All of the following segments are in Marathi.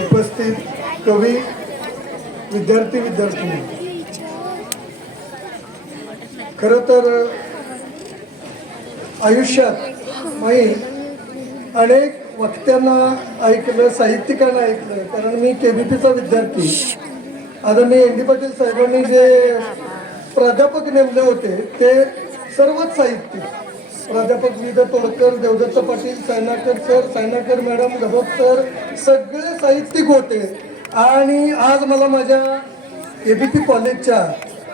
उपस्थित कवी विद्यार्थी खरं तर आयुष्यात मी अनेक वक्त्यांना ऐकलं, साहित्यिकांना ऐकलं, कारण मी केबीपीचा विद्यार्थी. आता मी एन डी पाटील साहेबांनी जे प्राध्यापक नेमले होते ते सर्वच साहित्यिक, प्राध्यापक विदा तोडकर, देवदत्त पाटील, सायनाकर सर, सायनाकर मॅडम, गभप सर, सगळे साहित्यिक होते. आणि आज मला माझ्या केबीपी कॉलेजच्या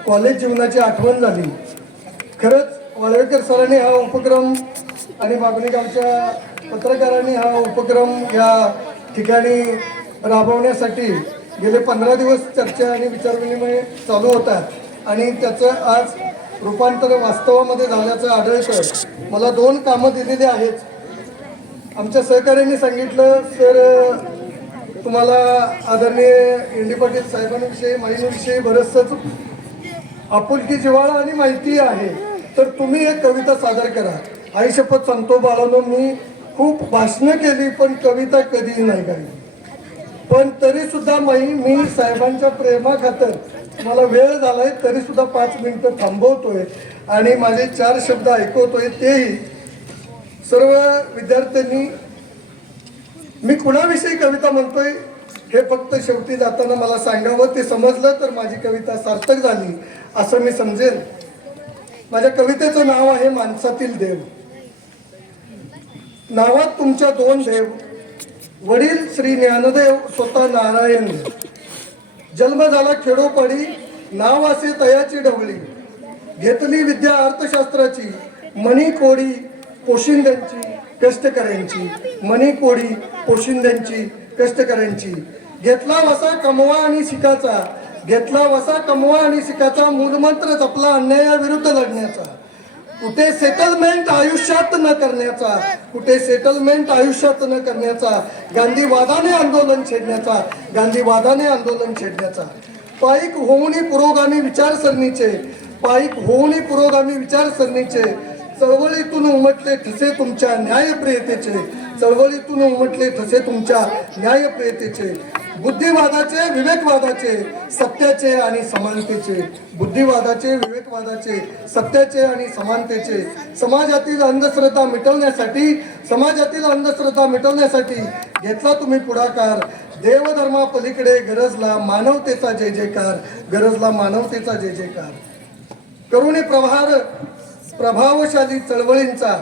कॉलेज जीवनाची आठवण झाली. खरंच वाळवेकर सरांनी हा उपक्रम आणि बागणी गावच्या पत्रकारांनी हा उपक्रम या ठिकाणी राबवण्यासाठी गेले 15 दिवस चर्चा आणि विचारविनिमय चालू होता आणि त्याचं आज रूपांतर वास्तवामध्ये झाल्याचं आढळतं. मला 2 कामं दिलेली आहेत. आमच्या सहकार्यांनी सांगितलं, सर तुम्हाला आदरणीय एन डी पाटील साहेबांविषयी, माईंविषयी बरंचसंच आपुलकी, जिव्हाळा आणि माहिती आहे, तर तुम्ही एक कविता सादर करा. आई शपथ सांगतो बाळांनो, मी खूप भाषणं केली पण कविता कधीही नाही गायली. पण तरी सुद्धा मी साहेबांच्या प्रेमाखातर मला वेळ झालाय तरी सुद्धा 5 मिनिटं थांबवतोय आणि माझे 4 शब्द ऐकवतोय. तेही सर्व विद्यार्थ्यांनी, मी कुणाविषयी कविता म्हणतोय हे फक्त शेवटी जाताना मला सांगावं. ते समजलं तर माझी कविता सार्थक झाली असं मी समजेन. माझ्या कवितेचं नाव आहे माणसातील देव. नावात तुमच्या 2 देव, वडील श्री ज्ञानदेव, स्वतः नारायण. जन्म झाला खेडोपाडी, नाव असे तयाची ढवळी. घेतली विद्या अर्थशास्त्राची, मणी कोडी पोशिंद्यांची कष्टकऱ्यांची. मणी कोडी पोशिंद्यांची कष्टकऱ्यांची. घेतला वसा कमवा आणि शिकाचा, घेतला वसा कमवा आणि शिकाचा. मूलमंत्र जपला अन्यायाविरुद्ध लढण्याचा. कुठे सेटलमेंट आयुष्यात न करण्याचा, कुठे सेटलमेंट आयुष्यात न करण्याचा. गांधीवादाने आंदोलन छेडण्याचा, गांधीवादाने आंदोलन छेडण्याचा. पायीक होऊनी पुरोगामी विचारसरणीचे, पायीक होऊनी पुरोगामी विचारसरणीचे. चळवळीतून उमटले ठसे तुमच्या न्यायप्रियतेचे, चळवळीतून उमटले ठसे तुमच्या न्यायप्रियतेचे. बुद्धिवादाचे, विवेकवादाचे, सत्याचे आणि समानतेचे. बुद्धिवादाचे, विवेकवादाचे, सत्याचे आणि समानतेचे. समाजातील अंधश्रद्धा मिटवण्यासाठी, समाजातील अंधश्रद्धा मिटवण्यासाठी घेतला तुम्ही पुढाकार. देवधर्मा पलीकडे गरजला मानवतेचा जय जयकार, गरजला मानवतेचा जय जयकार. करुणी प्रहार प्रभावशाली चळवळींचा,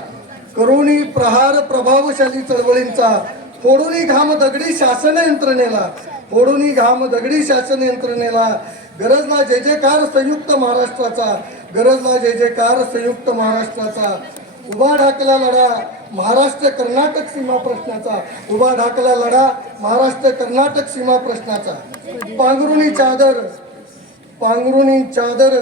करुणी प्रहार प्रभावशाली चळवळींचा. फोडूनी घाम दगडी शासन यंत्रणेला, फोडूनी घाम दगडी शासन यंत्रणेला. गरजला जय जयकार संयुक्त महाराष्ट्राचा, गरजला जय जयकार संयुक्त महाराष्ट्राचा. उभा ढाकला लढा महाराष्ट्र कर्नाटक सीमा प्रश्नाचा, उभा ढाकला लढा महाराष्ट्र कर्नाटक सीमा प्रश्नाचा. पांघरुणी चादर, पांघरुणी चादर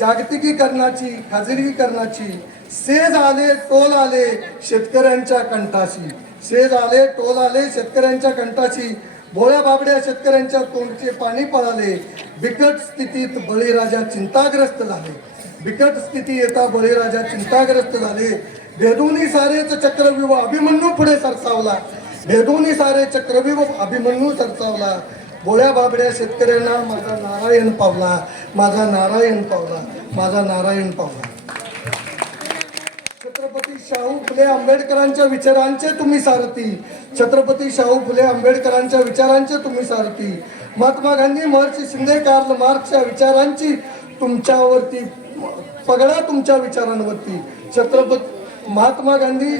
जागतिकीकरणाची, खाजगीकरणाची. सेज आले टोल आले शेतकऱ्यांच्या कंठाशी, सेज आले टोल आले शेतकऱ्यांच्या कंठाशी. भोळ्या बाबड्या शेतकऱ्यांच्या तोंडचे पाणी पळाले. बिकट स्थितीत बळीराजा चिंताग्रस्त झाले, बिकट स्थिती येता बळीराजा चिंताग्रस्त झाले. भेदूनी सारेच चक्रव्यूह अभिमन्यू पुढे सरसावला, भेदूनी सारे चक्रव्यूह अभिमन्यू सरसावला. भोळ्या बाबड्या शेतकऱ्यांना माझा नारायण पावला, माझा नारायण पावला, माझा नारायण पावला. छत्रपती शाहू फुले आंबेडकरांच्या विचारांचे तुम्ही सारथी, छत्रपती शाहू फुले आंबेडकरांच्या विचारांचे तुम्ही सारथी. महात्मा गांधी, महर्षी शिंदे, कार्ल मार्क्सच्या विचारांची तुमच्यावरती पगडा, तुमच्या विचारांवरती. छत्रपती महात्मा गांधी,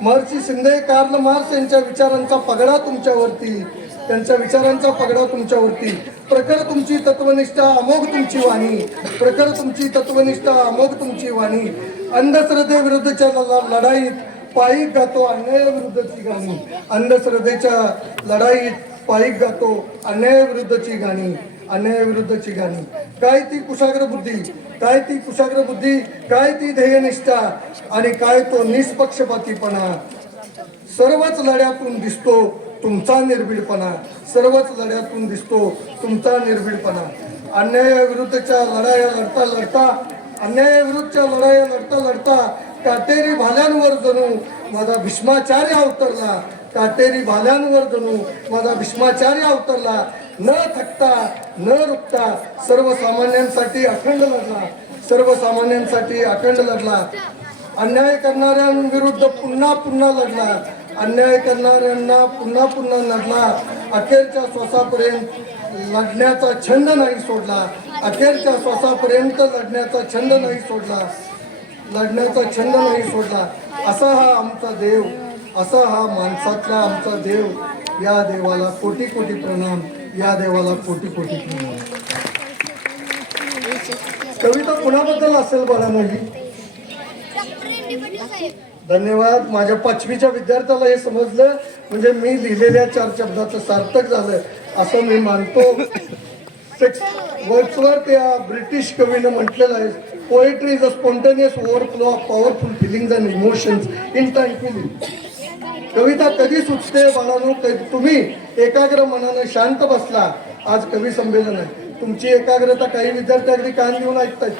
महर्षी शिंदे, कार्ल मार्क्स यांच्या विचारांचा पगडा तुमच्यावरती, त्यांच्या विचारांचा पगडा तुमच्यावरती. प्रखर तुमची तत्वनिष्ठा, अमोघ तुमची वाणी, प्रखर तुमची तत्वनिष्ठा, अमोघ तुमची वाणी. अंधश्रद्धेविरुद्धच्या लढाईत पायीक गातो अन्यायाविरुद्धची गाणी, अंधश्रद्धेच्या लढाईत पायीक गातो अन्यायाविरुद्धची गाणी, अन्यायाविरुद्धची गाणी. काय ती कुशाग्र बुद्धी, काय ती कुशाग्र बुद्धी, काय ती ध्येयनिष्ठा आणि काय तो निष्पक्षपातीपणा. सर्वच लढ्यातून दिसतो तुमचा निर्भीडपणा, सर्वच लढ्यातून दिसतो तुमचा निर्भीडपणा. अन्यायाविरुद्धच्या लढाया लढता लढता, अन्यायाविरुद्धच्या लढाया लढता लढता काटेरी भाल्यांवर जणू माझा भीष्माचार्य अवतरला, काटेरी भाल्यांवर जणू माझा भीष्माचार्य अवतरला. न थकता न रुकता सर्वसामान्यांसाठी अखंड लढला, सर्वसामान्यांसाठी अखंड लढला. अन्याय करणाऱ्यांविरुद्ध पुन्हा पुन्हा लढला, अन्याय करणाऱ्यांना पुन्हा पुन्हा लढला. अखेरच्या श्वासापर्यंत लढण्याचा छंद नाही सोडला, अखेरच्या श्वासापर्यंत लढण्याचा छंद नाही सोडला, लढण्याचा छंद नाही सोडला. असा हा आमचा देव, असा हा माणसातला आमचा देव. या देवाला कोटी कोटी प्रणाम, या देवाला कोटी कोटी प्रणाम. कविता कुणाबद्दल असेल बाळा माझी? धन्यवाद. माझ्या 5वीच्या विद्यार्थ्याला हे समजलं म्हणजे मी लिहिलेल्या 4 शब्दाचं सार्थक झालं असं मी मानतो. वर्ड्सवर्थ या ब्रिटिश कवीनं म्हटलेलं आहे, poetry is a spontaneous overflow of powerful feelings and emotions in tranquillity. कविता कधी सुचते बाळांनो? तुम्ही एकाग्र मनाने शांत बसला. आज कवी संमेलन आहे, तुमची एकाग्रता, काही विद्यार्थी अगदी कान देऊन ऐकतायत,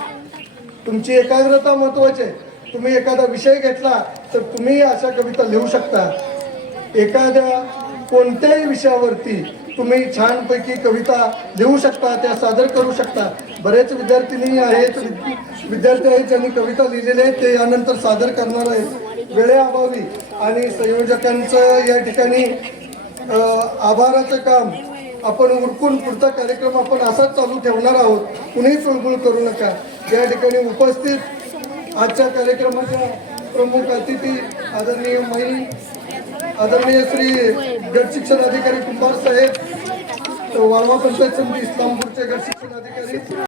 तुमची एकाग्रता महत्वाची आहे. तुम्ही एखादा विषय घेतला तर तुम्ही अशा कविता लिहू शकता. एखाद्या कोणत्याही विषयावरती तुम्ही छानपैकी कविता लिहू शकता, त्या सादर करू शकता. बरेच विद्यार्थिनी आहेत, विद्यार्थी आहेत ज्यांनी कविता लिहिलेल्या आहेत, ते यानंतर सादर करणार आहेत. वेळेअभावी आणि संयोजकांचं या ठिकाणी आभाराचं काम आपण उरकून पुढचा कार्यक्रम आपण असाच चालू ठेवणार आहोत. कुणीही चुळबुळ करू नका. या ठिकाणी उपस्थित आजच्या कार्यक्रमाच्या प्रमुख अतिथी आदरणीय श्री गट शिक्षण अधिकारी कुंभार साहेब, वाळवा पंचायत समिती इस्लामपूरचे गट शिक्षण अधिकारी